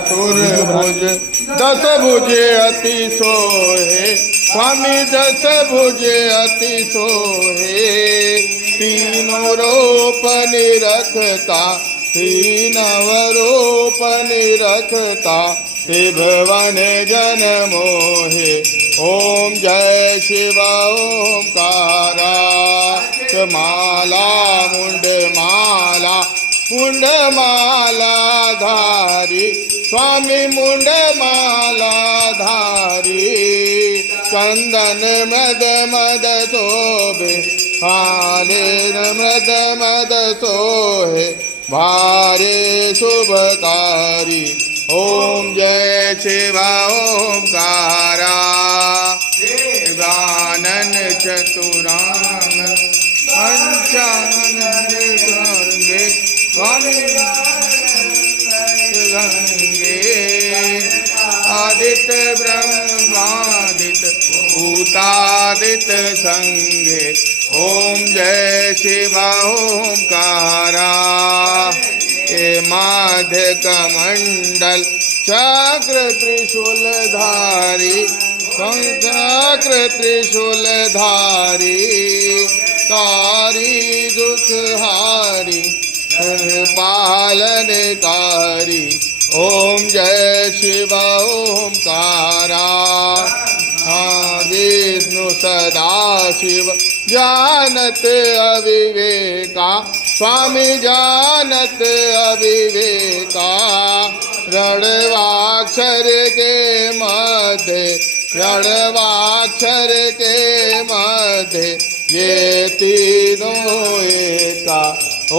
चतुर्भुज दस भुजे अति सोहे स्वामी दस भुजे अति सोहे तीनों रूप निरखता तीनव रूप निरखता त्रिभुवन जन मोहे ओम जय शिव ओंकारा माला मुंडमाला मुंडमाला धारी स्वामी मुंडमाला धारी चंदन मद मद शोभे हालेन मद मद सोहे भारे शुभकारी ओम जय शिव ओंकारा शिवानन चतुरान पंचानन गंगे स्वामी गंगे आदित्य ब्रह्मादित्य भूतादित्य संगे ओम जय शिव ओंकारा हे माध्य कमंडल चक्र त्रिशूलधारी चक्र त्रिशूलधारी तारी दुखहारी पालनकारी ओम जय शिव ओंकारा विष्णु सदा शिव जानत अविवेका स्वामी जानत अविवेका रणवाक्षर के मध्य रणवाक्षर के मध्य ये तीनों एका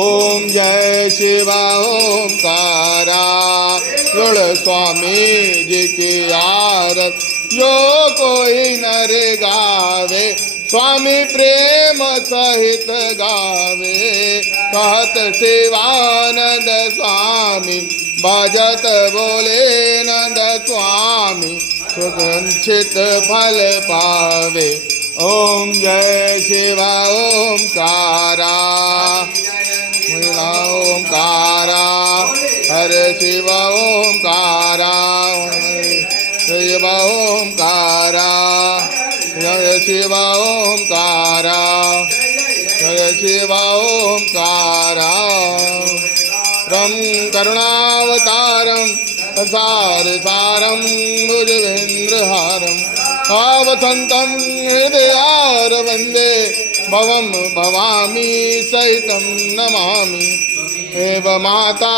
ओम जय शिव ओंकारा गुण स्वामी जी की आरत जो कोई नर गावे स्वामी प्रेम सहित गावे कहत शिवानंद स्वामी भजत बोले नंद स्वामी सुगंधित फल पावे ओम जय शिव ओंकारा ओंकारा हर शिव ओंकारा शिव ओंकारा जय शिव ओंकारा जय शिव ओंकारा रं करुणावतारं सारसारं भुजगेन्द्रहारं आवसन्तं हृदयारविन्दे भवं भवामी सहितं नमामि एव माता।